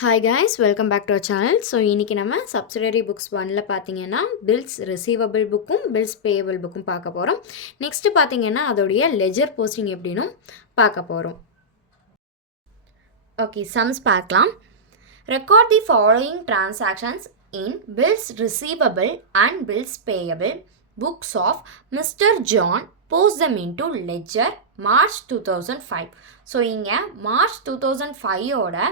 Hi guys, welcome back to our channel. So இன்னைக்கு நம்ம subsidiary books 1ல பாத்தீங்கன்னா bills receivable bookக்கும் bills payable bookக்கும் பார்க்க போறோம். Next பாத்தீங்கன்னா அதோடைய ledger posting எப்படின்னு பார்க்க போறோம். Okay, sums பார்க்கலாம். Record the following transactions in bills receivable and bills payable books of Mr. John. Post them into ledger March 2005. So இங்க March 2005 ஓட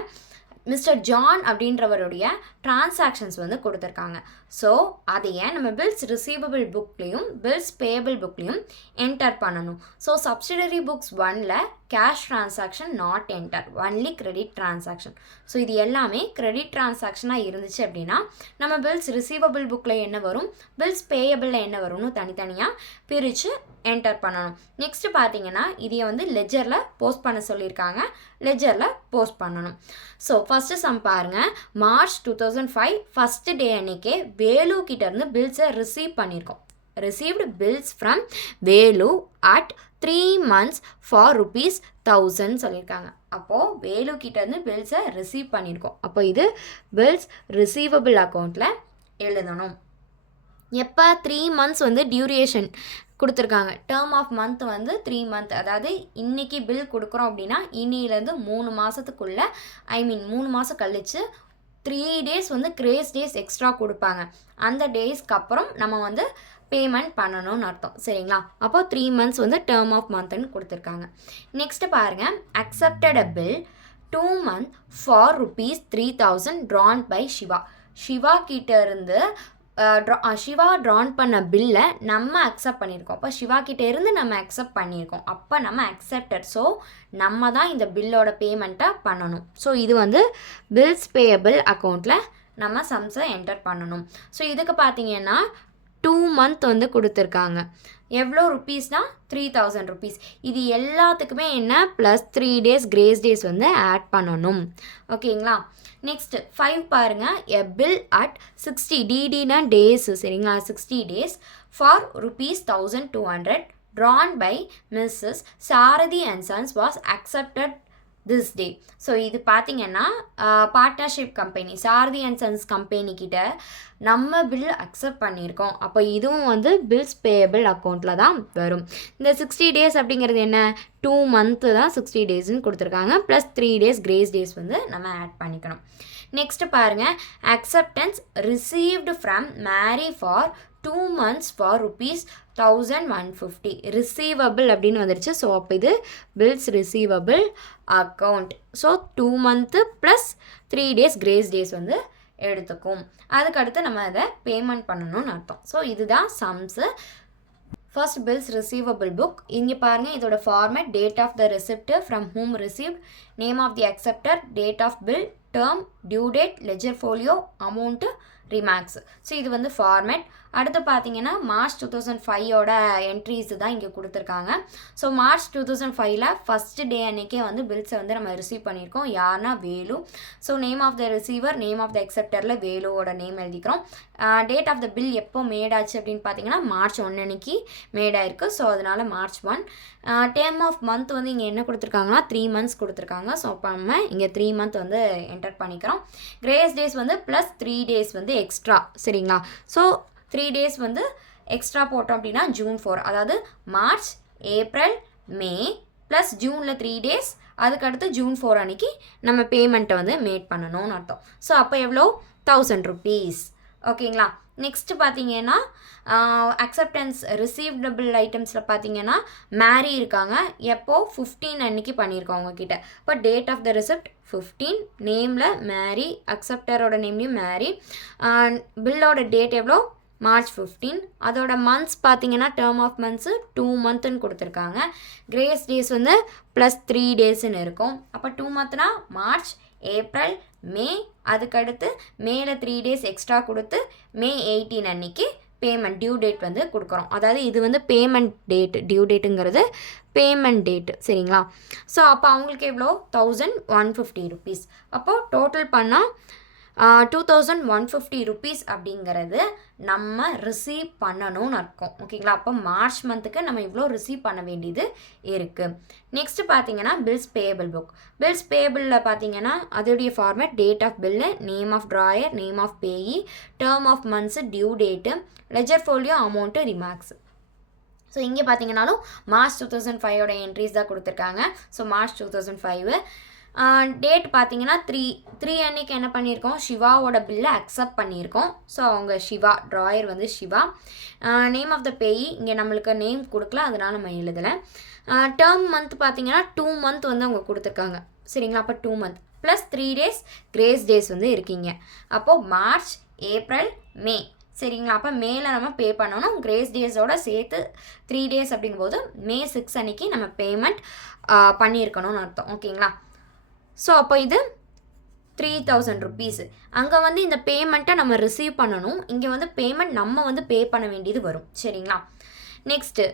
மிஸ்டர் ஜான் அப்படின்றவருடைய டிரான்சாக்ஷன்ஸ் வந்து கொடுத்துருக்காங்க. ஸோ அதையே நம்ம பில்ஸ் ரிசீவபிள் புக்லேயும் பில்ஸ் பேயபிள் புக்லேயும் enter பண்ணணும். ஸோ சப்சிடரி புக்ஸ் 1ல் cash transaction not enter, only credit transaction. So இது எல்லாமே கிரெடிட் டிரான்சாக்ஷனாக இருந்துச்சு அப்படின்னா நம்ம பில்ஸ் ரிசீவபிள் புக்கில் என்ன வரும், பில்ஸ் பேயபிளில் என்ன வரும்னு தனித்தனியாக பிரித்து என்டர் பண்ணணும். நெக்ஸ்ட்டு பார்த்தீங்கன்னா இதையை வந்து லெஜரில் போஸ்ட் பண்ண சொல்லியிருக்காங்க, லெஜரில் போஸ்ட் பண்ணணும். ஸோ ஃபஸ்ட்டு சம் பாருங்கள். மார்ச் 2005 ஃபஸ்ட்டு டே அன்னைக்கே வேலு கிட்டேருந்து பில்ஸை ரிசீவ் பண்ணியிருக்கோம். Received bills from Velu at 3 months for ₹1000 சொல்லியிருக்காங்க. அப்போது வேலு கிட்டேருந்து பில்ஸை ரிசீவ் பண்ணியிருக்கோம். அப்போ இது பில்ஸ் ரிசீவபிள் அக்கௌண்ட்டில் எழுதணும். எப்போ 3 months வந்து டியூரேஷன் கொடுத்துருக்காங்க. டேர்ம் ஆஃப் மந்த் வந்து 3 month, அதாவது இன்றைக்கி பில் கொடுக்குறோம் அப்படின்னா இன்னிலேருந்து 3 மாதத்துக்குள்ளே, 3 மாதம் கழித்து 3 days வந்து கிரேஸ் டேஸ் எக்ஸ்ட்ரா கொடுப்பாங்க. அந்த டேஸ்க்கு அப்புறம் நம்ம வந்து பேமெண்ட் பண்ணணும்னு அர்த்தம், சரிங்களா? அப்போ 3 months வந்து டேர்ம் ஆஃப் மந்த்னு கொடுத்துருக்காங்க. நெக்ஸ்ட்டு பாருங்கள். Accepted a bill 2 month for ₹3000 drawn by Siva. Siva கிட்ட இருந்து சிவா ட்ரான் பண்ண பில்லை நம்ம அக்செப்ட் பண்ணியிருக்கோம். அப்போ சிவா கிட்டே இருந்து நம்ம அக்செப்ட் பண்ணியிருக்கோம். அப்போ நம்ம அக்செப்டட். ஸோ நம்ம தான் இந்த பில்லோட பேமெண்ட்டை பண்ணணும். ஸோ இது வந்து பில்ஸ் பேயபிள் அக்கௌண்ட்டில் நம்ம சம்ஸை என்டர் பண்ணணும். ஸோ இதுக்கு பார்த்தீங்கன்னா 2 month வந்து கொடுத்துருக்காங்க. எவ்வளோ ருப்பீஸ்னால் ₹3000. இது எல்லாத்துக்குமே என்ன ப்ளஸ் 3 days கிரேஸ் டேஸ் வந்து ஆட் பண்ணணும், ஓகேங்களா? நெக்ஸ்ட்டு 5 பாருங்கள். எ பில் அட் 60 டிடினா டேஸ், சரிங்களா? 60 days for ₹1200 drawn by Mrs. சாரதி and Sons was accepted this day. So இது பார்த்திங்கன்னா partnership company Sarathi and sons கம்பெனிக்கிட்ட நம்ம பில் அக்செப்ட் பண்ணியிருக்கோம். அப்போ இதுவும் வந்து பில்ஸ் பேயபிள் அக்கௌண்ட்டில் தான் வரும். இந்த 60 days அப்படிங்கிறது என்ன, 2 month தான் 60 daysன்னு கொடுத்துருக்காங்க, ப்ளஸ் 3 days கிரேஸ் டேஸ் வந்து நம்ம ஆட் பண்ணிக்கணும். நெக்ஸ்ட்டு பாருங்கள். Acceptance received from Mary for 2 months for ₹1150 receivable அப்படின்னு வந்துருச்சு. ஸோ அப்போ இது bills receivable account. So 2 month plus 3 days grace days வந்து எடுத்துக்கும். அதுக்கடுத்து நம்ம அதை பேமெண்ட் பண்ணணும்னு அர்த்தம். ஸோ இதுதான் sums. First bills receivable book. இங்கே பாருங்கள், இதோட format date of the receipt, from whom received, name of the acceptor, date of bill, term, due date, ledger folio, amount, remarks. So இது வந்து ஃபார்மேட். அடுத்து பார்த்தீங்கன்னா மார்ச் 2005ஓட என்ட்ரிஸ் தான் இங்கே கொடுத்துருக்காங்க. ஸோ மார்ச் 2005ல் ஃபஸ்ட்டு டே அன்றைக்கே வந்து பில்ஸை வந்து நம்ம ரிசீவ் பண்ணியிருக்கோம். யாருன்னா Velu. So name of the receiver, name of the எக்செப்டரில் வேலுவோட நேம் எழுதிக்கிறோம். டேட் ஆஃப் த பில் எப்போ மேடாச்சு அப்படின்னு பார்த்தீங்கன்னா மார்ச் 1 அன்னைக்கு மேடாயிருக்கு. ஸோ அதனால் March 1. டேர்ம் ஆஃப் மந்த் வந்து இங்கே என்ன கொடுத்துருக்காங்கன்னா 3 months கொடுத்துருக்காங்க. ஸோ அப்போ நம்ம இங்கே 3 month வந்து என்டர் பண்ணிக்கிறோம். கிரேஸ் டேஸ் வந்து ப்ளஸ் 3 days வந்து எக்ஸ்ட்ரா, சரிங்களா? ஸோ 3 days வந்து எக்ஸ்ட்ரா போட்டோம் அப்படின்னா June 4, அதாவது மார்ச், ஏப்ரல், மே ப்ளஸ் ஜூனில் 3 days, அதுக்கடுத்து June 4 அன்றைக்கி நம்ம பேமெண்ட்டை வந்து மேட் பண்ணணும்னு அர்த்தம். ஸோ அப்போ எவ்வளோ, ₹1000, ஓகேங்களா? நெக்ஸ்ட்டு பார்த்தீங்கன்னா அக்செப்டன்ஸ் ரிசீவபிள் ஐட்டம்ஸில் பார்த்தீங்கன்னா மேரி இருக்காங்க. எப்போது 15 அன்றைக்கி பண்ணியிருக்கோம் அவங்கக்கிட்ட. இப்போ டேட் ஆஃப் த ரெசிப்ட் 15, நேமில் மேரி, அக்செப்டரோட நேம்லேயும் மேரி, பில்லோட டேட் எவ்வளோ, March 15. அதோட மந்த்ஸ் பார்த்தீங்கன்னா டேர்ம் ஆஃப் மந்த்ஸு 2 monthன்னு கொடுத்துருக்காங்க. கிரேஸ் டேஸ் வந்து ப்ளஸ் 3 daysன்னு இருக்கும். அப்போ 2 monthனா மார்ச், ஏப்ரல், மே, அதுக்கடுத்து மேலே 3 days எக்ஸ்ட்ரா கொடுத்து மே 18 அன்னைக்கு பேமெண்ட் டியூ டேட் வந்து கொடுக்குறோம். அதாவது இது வந்து பேமெண்ட் டேட்டு, டியூ டேட்டுங்கிறது பேமெண்ட் டேட்டு, சரிங்களா? ஸோ அப்போ அவங்களுக்கு எவ்வளோ, ₹1150. அப்போது டோட்டல் பண்ணால் 2150 ருபீஸ் அப்படிங்கிறது நம்ம ரிசீவ் பண்ணணும்னு இருக்கும். ஓகேங்களா? அப்போ மார்ச் மந்த்துக்கு நம்ம இவ்வளோ ரிசீவ் பண்ண வேண்டியது இருக்குது. நெக்ஸ்ட்டு பார்த்தீங்கன்னா பில்ஸ் பேயபிள் புக். பில்ஸ் பேயபிளில் பார்த்தீங்கன்னா அதோடைய format date of bill, name of drawer, name of payee, term of months, due date, ledger folio, amount, remarks. So இங்கே பார்த்தீங்கன்னாலும் மார்ச் 2005 என்ட்ரிஸ் தான் கொடுத்துருக்காங்க. ஸோ மார்ச் 2005 டேட் பார்த்தீங்கன்னா 3 அன்னைக்கு என்ன பண்ணியிருக்கோம், சிவாவோட பில்லை அக்செப்ட் பண்ணியிருக்கோம். ஸோ அவங்க சிவா, ட்ராயர் வந்து சிவா. நேம் ஆஃப் த பேயி இங்கே நம்மளுக்கு நேம் கொடுக்கல, அதனால் நம்ம எழுதலை. டேர்ம் மந்த் பார்த்தீங்கன்னா 2 மந்த் வந்து அவங்க கொடுத்துருக்காங்க. சரிங்களா? அப்போ 2 month plus 3 days grace days வந்து இருக்கீங்க. அப்போது மார்ச், ஏப்ரல், மே. சரிங்களா? அப்போ மேலே நம்ம பே பண்ணணும். கிரேஸ் டேஸோட சேர்த்து 3 டேஸ் அப்படிங்கும்போது May 6 அன்னைக்கு நம்ம பேமெண்ட் பண்ணியிருக்கணும்னு அர்த்தம். ஓகேங்களா? ஸோ அப்போ இது 3000 ருபீஸு. அங்கே வந்து இந்த பேமெண்ட்டை நம்ம ரிசீவ் பண்ணணும். இங்கே வந்து பேமெண்ட் நம்ம வந்து பே பண்ண வேண்டியது வரும். சரிங்களா? நெக்ஸ்ட்டு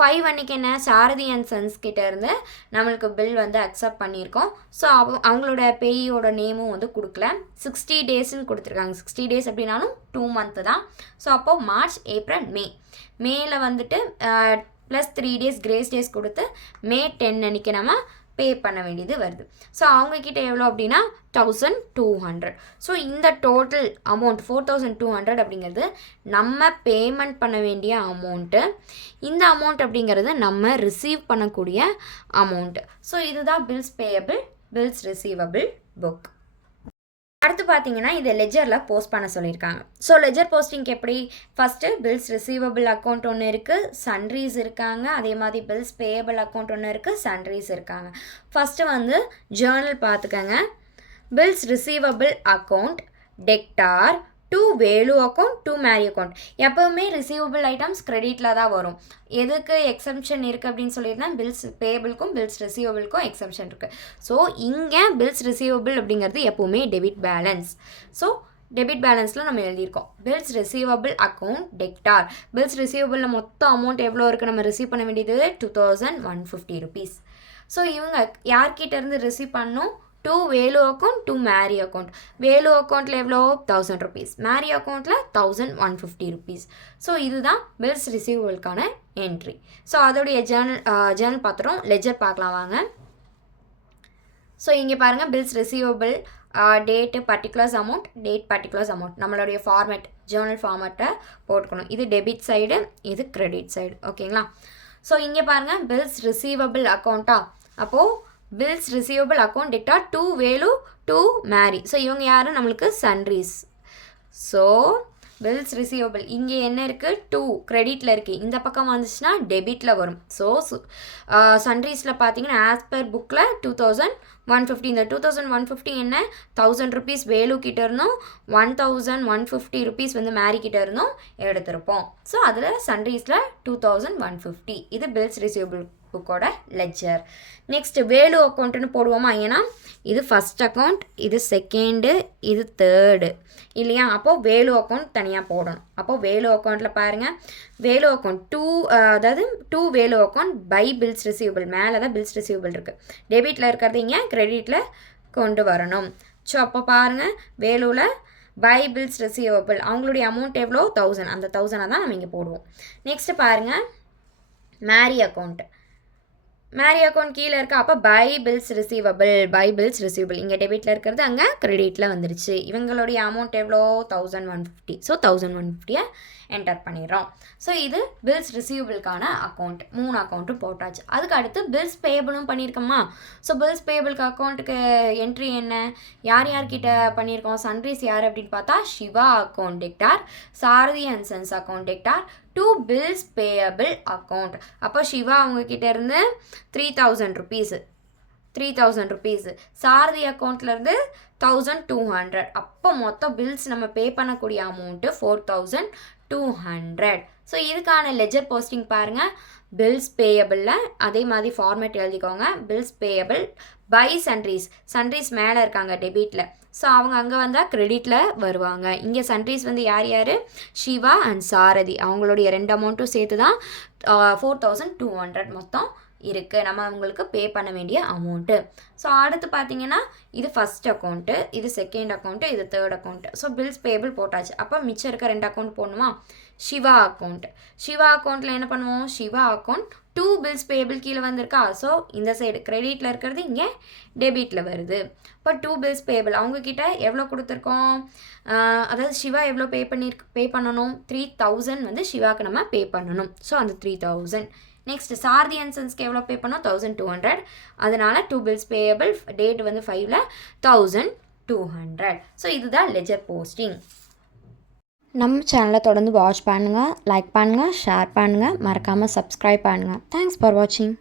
5 அன்னைக்கு என்ன, சாரதி அண்ட் சன்ஸ் கிட்டேருந்து நம்மளுக்கு பில் வந்து அக்செப்ட் பண்ணியிருக்கோம். ஸோ அவங்களோட பேயோட நேமும் வந்து கொடுக்கல. 60 டேஸ்ன்னு கொடுத்துருக்காங்க. 60 டேஸ் அப்படின்னாலும் 2 மந்த்து தான். ஸோ அப்போது மார்ச், ஏப்ரல், மேல வந்துட்டு ப்ளஸ் 3 டேஸ் கிரேஸ் டேஸ் கொடுத்து May 10 அன்னைக்கு நம்ம பே பண்ண வேண்டியது வருது. ஸோ அவங்கக்கிட்ட எவ்வளோ அப்படின்னா 1200. ஸோ இந்த டோட்டல் அமௌண்ட் 4200 அப்படிங்கிறது நம்ம பேமெண்ட் பண்ண வேண்டிய அமௌண்ட்டு. இந்த அமௌண்ட் அப்படிங்கிறது நம்ம ரிசீவ் பண்ணக்கூடிய அமௌண்ட்டு. ஸோ இதுதான் bills payable, bills receivable book. அடுத்து பார்த்தீங்கன்னா இதை லெஜரில் போஸ்ட் பண்ண சொல்லியிருக்காங்க. ஸோ லெஜர் போஸ்டிங்க்கு எப்படி, ஃபஸ்ட்டு பில்ஸ் ரிசீவபிள் அக்கௌண்ட் ஒன்று இருக்குது, சன்ரீஸ் இருக்காங்க. அதே மாதிரி பில்ஸ் பேயபிள் அக்கௌண்ட் ஒன்று இருக்குது, சன்ரீஸ் இருக்காங்க. ஃபஸ்ட்டு வந்து ஜேர்னல் பார்த்துக்கங்க. Bills receivable account debtor to Velu account to Mary account. எப்போவுமே ரிசீவபிள் ஐட்டம்ஸ் கிரெடிட்டில் தான் வரும். எதுக்கு எக்ஸம்ஷன் இருக்குது அப்படின்னு சொல்லியிருந்தேன், பில்ஸ் பேயபிளுக்கும் பில்ஸ் ரிசீவபிளுக்கும் எக்ஸம்ஷன் இருக்குது. ஸோ இங்கே பில்ஸ் ரிசீவபிள் அப்படிங்கிறது எப்போவுமே டெபிட் பேலன்ஸ். ஸோ டெபிட் பேலன்ஸில் நம்ம எழுதியிருக்கோம் bills receivable account debtor. Bills ரிசீவபிளில் மொத்தம் அமௌண்ட் எவ்வளோ இருக்குது நம்ம ரிசீவ் பண்ண வேண்டியது 2150 ருபீஸ். ஸோ இவங்க யார்கிட்டேருந்து ரிசீவ் பண்ணணும், to Velu account to Mary account. Velu அக்கௌண்ட்டில் எவ்வளோ 1000 ருபீஸ், மேரி அக்கௌண்ட்டில் 1150 ருபீஸ். ஸோ இதுதான் பில்ஸ் ரிசீவபிளுக்கான என்ட்ரி. ஸோ அதோடைய ஜேர்னல் பார்த்துட்டோம். லெஜர் பார்க்கலாம் வாங்க. ஸோ இங்கே பாருங்கள் bills receivable date particulars amount, date particulars amount. நம்மளுடைய ஃபார்மேட் ஜேர்னல் ஃபார்மேட்டை போட்டுக்கணும். இது டெபிட் சைடு, இது கிரெடிட் சைடு. ஓகேங்களா? ஸோ இங்கே பாருங்கள் பில்ஸ் ரிசீவபிள் அக்கௌண்ட்டா, அப்போது bills receivable account debtor to Velu to marry. So இவங்க யார், நம்மளுக்கு சன்ரீஸ். ஸோ பில்ஸ் ரிசீவபிள் இங்கே என்ன இருக்குது, 2 கிரெடிட்டில் இருக்குது. இந்த பக்கம் வந்துச்சுன்னா டெபிட்டில் வரும். ஸோ சன்ரீஸில் பார்த்தீங்கன்னா ஆஸ் பர் புக்கில் 2150. இந்த 2150 என்ன, 1000 ருபீஸ் வேலு கிட்ட இருந்தும் 1150 ருபீஸ் வந்து மேரி கிட்ட இருந்தும் எடுத்திருப்போம். ஸோ அதில் சன்ரீஸில் 2150. இது பில்ஸ் ரிசீவபிள் புக்கோட லெஜர். நெக்ஸ்ட் வேலு அக்கௌண்ட்டுன்னு போடுவோமா, ஏன்னா இது ஃபஸ்ட் அக்கௌண்ட், இது செகண்டு, இது தேர்டு இல்லையா? அப்போது வேலு அக்கௌண்ட் தனியாக போடணும். அப்போது வேலு அக்கௌண்ட்டில் பாருங்கள், வேலு அக்கௌண்ட் அதாவது to Velu account by bills receivable. மேலே தான் பில்ஸ் ரிசீவபிள் இருக்குது. டெபிட்டில் இருக்கிறது இங்கே கிரெடிட்டில் கொண்டு வரணும். ஸோ அப்போ பாருங்கள் வேலுவில் பை பில்ஸ் ரிசீவபிள் அவங்களுடைய அமௌண்ட் எவ்வளோ 1000. அந்த 1000 தான் நம்ம இங்கே போடுவோம். நெக்ஸ்ட்டு பாருங்கள் மேரி அக்கௌண்ட். மேரி அக்கௌண்ட் கீழே இருக்கா, அப்போ பை பில்ஸ் ரிசீவபிள் இங்கே டெபிட்டில் இருக்கிறது அங்கே கிரெடிட்டில் வந்துருச்சு. இவங்களுடைய அமௌண்ட் எவ்வளோ 1150. ஸோ 1150 என்டர் பண்ணிடுறோம். ஸோ இது பில்ஸ் ரிசீவபிளுக்கான அக்கௌண்ட். 3 அக்கௌண்ட்டும் போட்டாச்சு. அதுக்கு அடுத்து பில்ஸ் பேயபிளும் பண்ணியிருக்கோமா. ஸோ பில்ஸ் பேயபிளுக்கு அக்கௌண்ட்டுக்கு என்ட்ரி என்ன, யார்கிட்ட பண்ணியிருக்கோம், சன்ரீஸ் யார் அப்படின்னு பார்த்தா Siva account debtor, Sarathi and sons account debtor to bills payable account. அப்போ சிவா அவங்கக்கிட்ட இருந்து 3000 ருபீஸு, சாரதி அக்கௌண்ட்லேருந்து 1200. அப்போ மொத்தம் பில்ஸ் நம்ம பே பண்ணக்கூடிய அமௌண்ட்டு 4200. ஸோ இதுக்கான லெஜர் போஸ்டிங் பாருங்கள். பில்ஸ் பேயபிளில் அதே மாதிரி ஃபார்மேட் எழுதிக்கோங்க. பில்ஸ் பேயபிள் பை சன்ரீஸ் மேலே இருக்காங்க டெபிட்டில். ஸோ அவங்க அங்கே வந்தால் கிரெடிட்டில் வருவாங்க. இங்கே சன்ரீஸ் வந்து யார், சிவா அண்ட் சாரதி. அவங்களுடைய 2 அமௌண்ட்டும் சேர்த்து தான் 4200 மொத்தம் இருக்குது, நம்ம அவங்களுக்கு பே பண்ண வேண்டிய அமௌண்ட்டு. ஸோ அடுத்து பார்த்தீங்கன்னா இது ஃபஸ்ட் அக்கௌண்ட்டு, இது செகண்ட் அக்கௌண்ட்டு, இது third account. So bills payable போட்டாச்சு. அப்போ மிச்சம் இருக்க 2 அக்கௌண்ட் போடணுமா? சிவா அக்கௌண்ட். சிவா அக்கௌண்ட்டில் என்ன பண்ணுவோம்? சிவா அக்கௌண்ட் 2 பில்ஸ் பேபிள் கீழே வந்திருக்கா. ஸோ இந்த சைடு கிரெடிட்டில் இருக்கிறது இங்கே டெபிட்டில் வருது. இப்போ 2 பில்ஸ் பேபிள் அவங்கக்கிட்ட எவ்வளோ கொடுத்துருக்கோம்? அதாவது சிவா எவ்வளோ பே பண்ணணும்? 3000 வந்து சிவாவுக்கு நம்ம பே பண்ணணும். ஸோ அந்த 3000. நெக்ஸ்ட் சாரதி அண்ட் சன்ஸ்க்கு எவ்வளோ பே பண்ணோம்? 1200. அதனால 2 பில்ஸ் பேயபிள், டேட் வந்து 5ல் 1200. ஸோ இதுதான் லெஜர் போஸ்டிங். நம்ம சேனலை தொடர்ந்து வாட்ச் பண்ணுங்கள், லைக் பண்ணுங்கள், ஷேர் பண்ணுங்கள், மறக்காமல் சப்ஸ்கிரைப் பண்ணுங்கள். தேங்க்ஸ் ஃபார் வாட்சிங்.